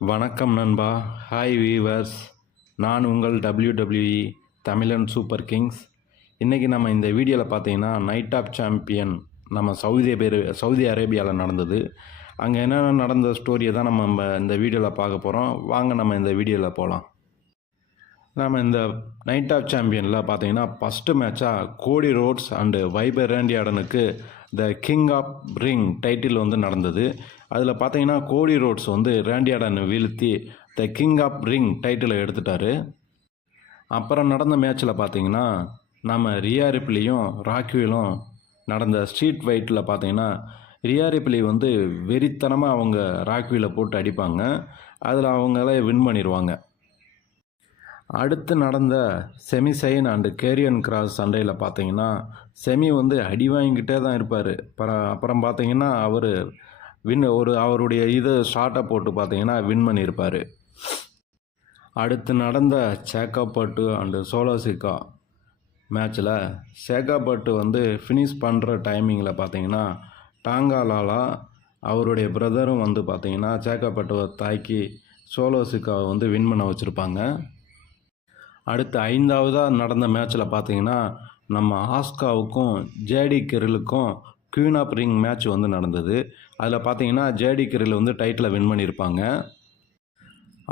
வணக்கம் நண்பா. Hi viewers நான் உங்கள் டபிள்யூடபிள்யூஇ தமிழன் சூப்பர் கிங்ஸ் இன்றைக்கி நம்ம இந்த வீடியோவில் பார்த்தீங்கன்னா நைட் ஆஃப் சாம்பியன் நம்ம சவுதி பேர் சவுதி அரேபியாவில் நடந்தது. அங்கே என்னென்ன நடந்த ஸ்டோரியை தான் நம்ம நம்ம இந்த வீடியோவில் பார்க்க போகிறோம் வாங்க நம்ம இந்த வீடியோவில் போகலாம் நம்ம இந்த நைட் ஆஃப் சாம்பியனில் பார்த்தீங்கன்னா ஃபஸ்ட்டு மேட்சாக Cody Rhodes and Viper ரேண்டியாடனுக்கு the king of ring title வந்து நடந்தது. அதில் பார்த்தீங்கன்னா கோடி ரோட்ஸ் வந்து ரேண்டியாடனை வீழ்த்தி த கிங் ஆஃப் ரிங் டைட்டிலை எடுத்துட்டாரு. அப்புறம் நடந்த மேட்ச்சில் பார்த்தீங்கன்னா நம்ம ரியா ரிப்ளியும் ராக்விலும் நடந்த ஸ்ட்ரீட் ஃபைட்டில் பார்த்தீங்கன்னா ரியா ரிப்ளி வந்து வெறித்தனமாக அவங்க ராக்வில போட்டு அடிப்பாங்க. அதில் அவங்களே வின் பண்ணிடுவாங்க அடுத்து நடந்த Sami Zayn and Karrion Kross சண்டையில் பார்த்தீங்கன்னா செமி வந்து அடி வாங்கிக்கிட்டே தான் இருப்பார். அப்புறம் அப்புறம் பார்த்தீங்கன்னா அவர் வின் ஒரு அவருடைய இது ஷார்ட்டை போட்டு பார்த்தீங்கன்னா வின் பண்ணியிருப்பார். அடுத்து நடந்த சேக்காப்பட்டு அண்டு சோலோசிக்கா மேட்ச்சில் சேக்காப்பட்டு வந்து ஃபினிஷ் பண்ணுற டைமிங்கில் பார்த்தீங்கன்னா டாங்காலாலா அவருடைய பிரதரும் வந்து பார்த்தீங்கன்னா சேக்காப்பட்டுவை தாக்கி சோலோசிக்காவை வந்து வின் பண்ண வச்சுருப்பாங்க. அடுத்து ஐந்தாவதாக நடந்த மேட்ச்சில் பார்த்தீங்கன்னா நம்ம ஆஸ்காவுக்கும் ஜேடி கெரிலுக்கும் குவீன் ஆஃப் ரிங் மேட்ச் வந்து நடந்தது. அதில் பார்த்தீங்கன்னா ஜேடி கெரில் வந்து டைட்டிலை வின் பண்ணியிருப்பாங்க.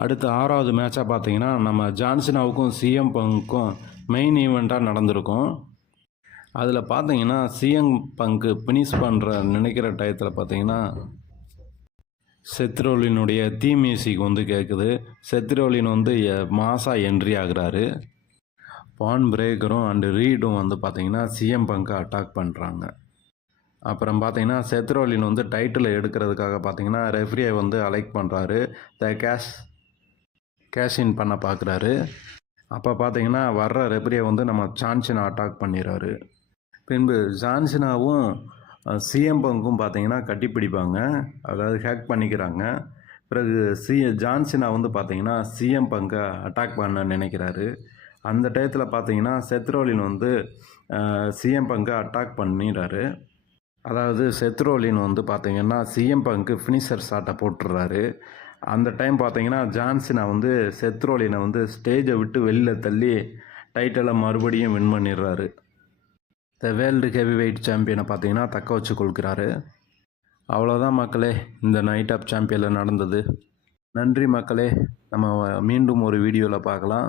அடுத்து ஆறாவது மேட்சாக பார்த்தீங்கன்னா நம்ம ஜான்சினாவுக்கும் சிஎம் பங்குக்கும் மெயின் ஈவெண்ட்டாக நடந்திருக்கும். அதில் பார்த்தீங்கன்னா சிஎம் பங்கு ஃபினிஷ் பண்ணுற நினைக்கிற டயத்தில் பார்த்தீங்கன்னா செத்ரோலினுடைய தீ மியூசிக் வந்து கேட்குது செத்ரோலின் வந்து மாசாக என்ட்ரி ஆகுறாரு. பான் பிரேக்கரும் அண்டு ரீடும் வந்து பார்த்திங்கன்னா சிஎம் பங்கை அட்டாக் பண்ணுறாங்க அப்புறம் பார்த்தீங்கன்னா செத்ரோலின் வந்து டைட்டில் எடுக்கிறதுக்காக பார்த்தீங்கன்னா ரெஃப்ரியை வந்து அலைக் பண்ணுறாரு த கேஷ் கேஷ் இன் பண்ண பார்க்குறாரு அப்போ பார்த்தீங்கன்னா வர்ற ரெஃப்ரியை வந்து நம்ம சான்சினா அட்டாக் பண்ணிடுறாரு. பின்பு ஜான்சினாவும் சிஎம் பங்கும் பார்த்தீங்கன்னா கட்டிப்பிடிப்பாங்க. அதாவது ஹேக் பண்ணிக்கிறாங்க. பிறகு சி ஜான்சினா வந்து பார்த்தீங்கன்னா சிஎம் பங்கை அட்டாக் பண்ண நினைக்கிறாரு. அந்த டயத்தில் பார்த்தீங்கன்னா செத்ரோலின் வந்து சிஎம் பங்கை அட்டாக் பண்ணிடுறாரு. அதாவது செத்ரோலின் வந்து பார்த்தீங்கன்னா சிஎம் பங்கு ஃபினிஷர் ஷாட்டை போட்டுடுறாரு. அந்த டைம் பார்த்தீங்கன்னா ஜான்சினா வந்து செத்ரோலினை வந்து ஸ்டேஜை விட்டு வெளியில் தள்ளி டைட்டிலை மறுபடியும் வின் பண்ணிடுறாரு. த வேர்ல்டு ஹெவி வெயிட் சாம்பியனை பார்த்தீங்கன்னா தக்க வச்சு கொள்கிறாரு. அவ்வளோதான் மக்களே இந்த நைட் ஆஃப் சாம்பியனில் நடந்தது. நன்றி மக்களே நம்ம மீண்டும் ஒரு வீடியோவில் பார்க்கலாம்.